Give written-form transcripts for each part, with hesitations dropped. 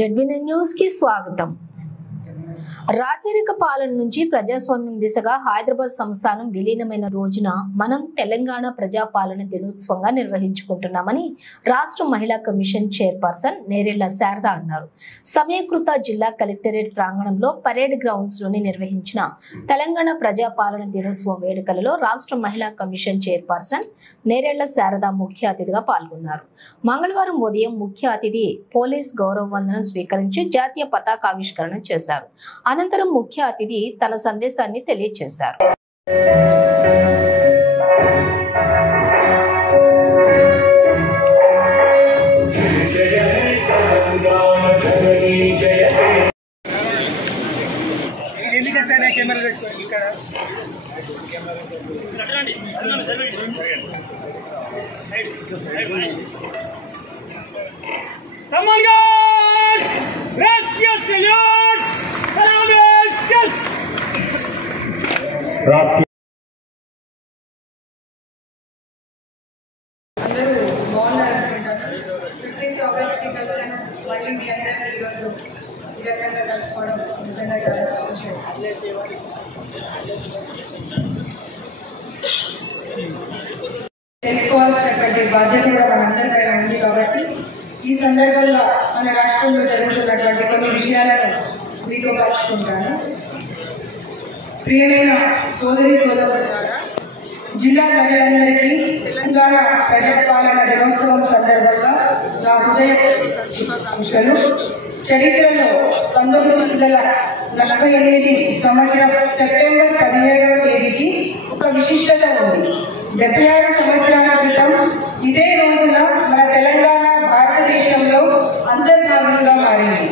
జెడ్బీఎన్ news కి స్వాగతం। రాచరిక పాలన నుంచి ప్రజాస్వామ్యం దిశగా హైదరాబాద్ సంస్థానం విలీనమైన రోజున మనం తెలంగాణ ప్రజాపాలన దినోత్సవంగా నిర్వహించుకుంటున్నామని రాష్ట్ర మహిళా కమిషన్ చైర్పర్సన్ నేరెళ్ల శారద అన్నారు। సమీకృత జిల్లా కలెక్టరేట్ ప్రాంగణంలో పరేడ్ గ్రౌండ్స్ లోని నిర్వహించిన తెలంగాణ ప్రజాపాలన దినోత్సవం వేడుకలలో రాష్ట్ర మహిళా కమిషన్ చైర్పర్సన్ నేరెళ్ల శారద ముఖ్య అతిథిగా పాల్గొన్నారు। మంగళవారం ఉదయం ముఖ్య అతిథి పోలీస్ గౌరవ వందనం స్వీకరించి జాతీయ పతాకావిష్కరణ చేశారు। అనంతరం ముఖ్య అతిథి తన సందేశాన్ని తెలియజేశారు। అందరూ బాగున్నారు అనుకుంటాను। 15th ఆగస్ట్కి కలిసాను, మళ్ళీ మీ అందరినీ ఈరోజు ఈ రకంగా కలుసుకోవడం నిజంగా చాలా సంతోషం। తెలుసుకోవాల్సినటువంటి బాధ్యత కూడా మనందరిపైన ఉంది కాబట్టి ఈ సందర్భంలో మన రాష్ట్రంలో జరుగుతున్నటువంటి కొన్ని విషయాలను మీతో పంచుకుంటాను। ప్రియమైన సోదరి సోదరులారా, జిల్లా ప్రజలందరికీ తెలంగాణ ప్రజాపాలన దినోత్సవం సందర్భంగా నా హృదయ శుభాకాంక్షలు। చరిత్రలో 1948 సంవత్సరం సెప్టెంబర్ 17వ తేదీకి ఒక విశిష్టత ఉంది। 76 సంవత్సరాల క్రితం ఇదే రోజున మన తెలంగాణ భారతదేశంలో అంతర్భాగంగా మారింది।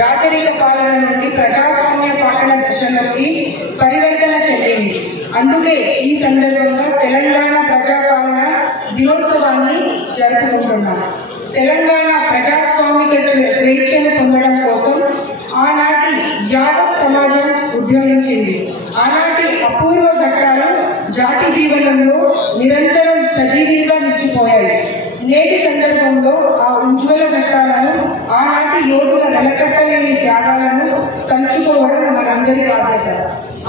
రాచరిక పాలన నుండి ప్రజాస్వామ్య పాలన దశలోకి పరివర్తన చెందింది। అందుకే ఈ సందర్భంగా తెలంగాణ ప్రజాపాలన దినోత్సవాన్ని జరుపుకుంటున్నాం। తెలంగాణ ప్రజాస్వామిక స్వేచ్ఛను పొందడం కోసం ఆనాటి యావత్ సమాజం ఉద్యమించింది। ఆనాటి అపూర్వ ఘట్టాలు జాతి జీవనంలో నిరంతరం సజీవంగా నిలిచిపోయాయి। నేటి సందర్భంలో ఆ ఉజ్వల ఘట్టాలను, ఆనాటి యోధుల వెలకట్టలేని త్యాగాలను తలుచుకోవడం మనందరి బాధ్యత।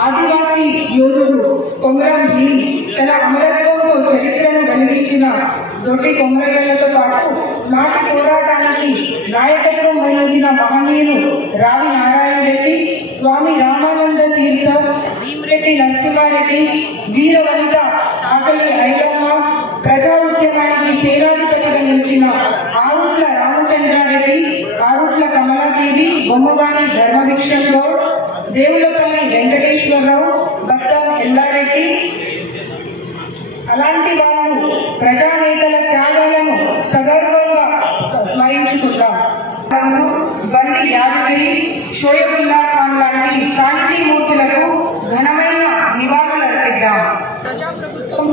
ఆదివాసీ యోధుడు కొమరం భీమ్ తన అమరత్వంతో చరిత్రను వెలిగించిన దొడ్డి కొమరయ్యలతో పాటు నాటి పోరాటానికి నాయకత్వం వహించిన మహనీయులు రావి నారాయణ రెడ్డి, స్వామి రామానంద తీర్థ, భీమరెడ్డి నరసింహారెడ్డి, వీరవనిత ఆకలి ఐలమ్మ, ప్రజా ఉద్యమానికి సేనాధిపతిగా నిలిచిన ఆరుట్ల రామచంద్రారెడ్డి, ఆరుట్ల కమలాదేవి, బొమ్మగాని ధర్మభిక్షం గౌడ్, దేవులపల్లి వెంకటేశ్వరరావు, బత్తం ఎల్లారెడ్డి, అలాంటి వాళ్ళు ప్రజానేతల త్యాగాలను సగర్వంగా స్మరించుకుందాం। బండి యాదగిరి, షోయబుల్లా ఖాన్ లాంటి సాహితీ మూర్తులకు ఘనమైన నివాళులు అర్పిద్దాం। ప్రజాప్రభుత్వం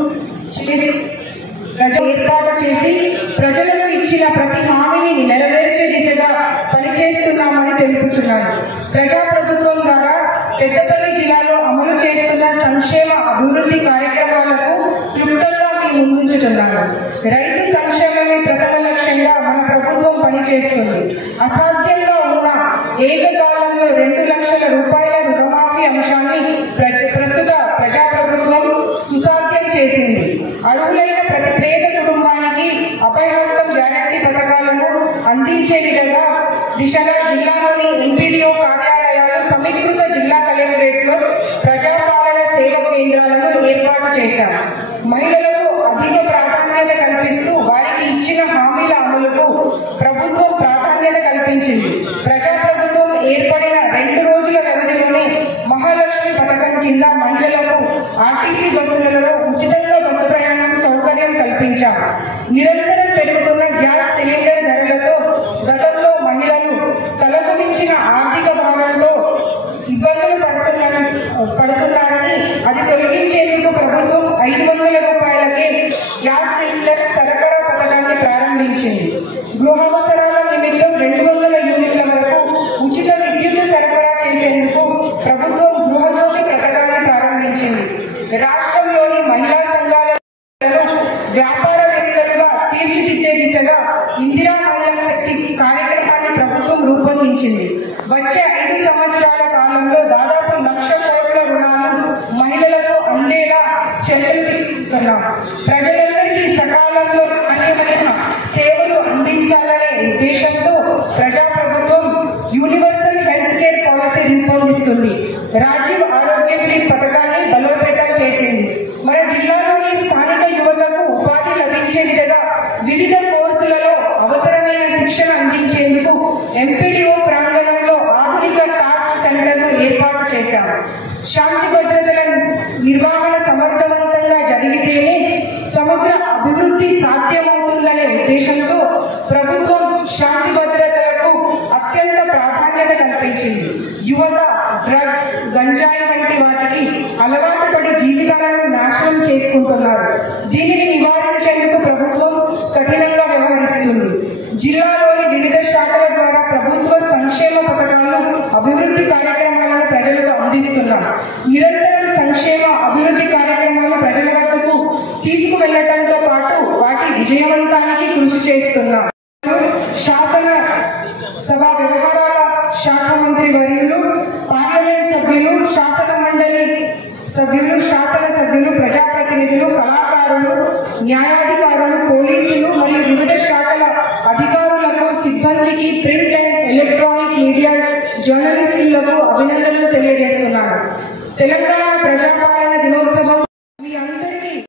ఏర్పాటు చేసి ప్రజలకు ఇచ్చిన ప్రతి హామీని నెరవేర్చే దిశగా పనిచేస్తున్నామని తెలుపుతున్నాను। ప్రజాప్రభుత్వం ద్వారా పెద్దపల్లి జిల్లాలో అమలు చేస్తున్న సంక్షేమ అభివృద్ధి కార్యక్రమాలకు క్లుప్తంగా మీ ముందుంచుతున్నాను। రైతు సంక్షేమమే ప్రథమ లక్ష్యంగా మన ప్రభుత్వం పనిచేస్తుంది। అసాధ్యంగా ఉన్న ఏకకాలంలో 2 లక్షల రూపాయల రుణమాఫీ అంశాన్ని ప్రస్తుత ప్రజాప్రభుత్వం సుసాధ్యం చేసింది। అర్హులైన ప్రతి పేద కుటుంబానికి అభయహస్తం గ్యారంటీ పథకాలను అందించే దిశగా జిల్లాలోని ఎంపీడీఓ కార్యాలయాలు, సమీకృత జిల్లా కలెక్టరేట్లో ప్రజాపాలన సేవా కేంద్రాలను ఏర్పాటు చేశారు। మహిళలకు అధిక ప్రాధాన్యత కల్పిస్తూ వారికి ఇచ్చిన హామీల అమలుకు ప్రభుత్వం ప్రాధాన్యత కల్పించింది। ప్రజాప్రభుత్వం ఏర్పడిన 2 రోజుల వ్యవధిలోనే మహాలక్ష్మి పథకం కింద మహిళలకు ఆర్టీసీ బస్సులలో ఉచితంగా బస్సు ప్రయాణం సౌకర్యం కల్పించారు। నిరంతరం పెరుగుతున్న గ్యాస్ సిలిండర్ ధరలతో గతంలో మహిళలు తలకు మించిన ఆర్థిక భారంతో ఇబ్బందులు పడుతున్నారని అది తొలగించేందుకు ప్రభుత్వం 500 రూపాయలకే గ్యాస్ సిలిండర్ సరఫరా పథకాన్ని ప్రారంభించింది। గృహావసరాల నిమిత్తం 200 యూనిట్ల వరకు ఉచిత విద్యుత్ సరఫరా చేసేందుకు ప్రభుత్వం గృహజ్యోతి పథకాన్ని ప్రారంభించింది। రాష్ట్రంలోని మహిళా సంఘాలను వ్యాపారవేత్తలుగా తీర్చిదిద్దే దిశగా ఇందిరా మహిళా శక్తి కార్యక్రమాన్ని ప్రభుత్వం రూపొందించింది। చేస్తుంది. రాజీవ్ ఆరోగ్యశ్రీ పథకాన్ని బలోపేతం చేసింది. మన జిల్లాలోని స్థానిక యువతకు ఉపాధి లభించే విధంగా వివిధ కోర్సులలో అవసరమైన శిక్షణ అందించేందుకు ఎంపీడీఓ ప్రాంగణంలో ఆధునిక టాస్క్ సెంటర్ను ఏర్పాటు చేశారు. శాంతి భద్రతల నిర్వహణ సమర్థవంతంగా జరిగితేనే సమగ్ర అభివృద్ధి సాధ్యమవుతుందనే ఉద్దేశంతో ప్రభుత్వం శాంతి భద్రతలకు అత్యంత ప్రాధాన్యత కల్పించింది. యువత డ్రగ్స్, గంజాయి వంటి వాటికి అలవాటు పడి జీవితాలను నాశనం చేసుకుంటున్నారు. దీనిని నివారించేందుకు ప్రభుత్వం కఠినంగా వ్యవహరిస్తుంది. జిల్లాలోని వివిధ శాఖల ద్వారా ప్రభుత్వ సంక్షేమ పథకాలు, అభివృద్ధి కార్యక్రమాలను ప్రజలకు అందిస్తున్నాం. నిరంతరం సంక్షేమ అభివృద్ధి కార్యక్రమాలు ప్రజల వద్దకు తీసుకువెళ్లడంతో పాటు వాటి విజయవంతానికి కృషి చేస్తున్నాం. శాసన సభ వ్యవహారాల శాఖ మంత్రి వర్యులు, పార్లమెంట్ సభ్యులు, శాసన మండలి సభ్యులు, శాసన సభ్యులు, ప్రజాప్రతినిధులు, కళాకారులు, న్యాయాధికారులు, పోలీసులు మరియు వివిధ శాఖల అధికారులకు, సిబ్బందికి, ప్రింట్ అండ్ ఎలక్ట్రానిక్ మీడియా జర్నలిస్టులకు అభినందనలు తెలియజేస్తున్నాను. తెలంగాణ ప్రజాపాలన దినోత్సవం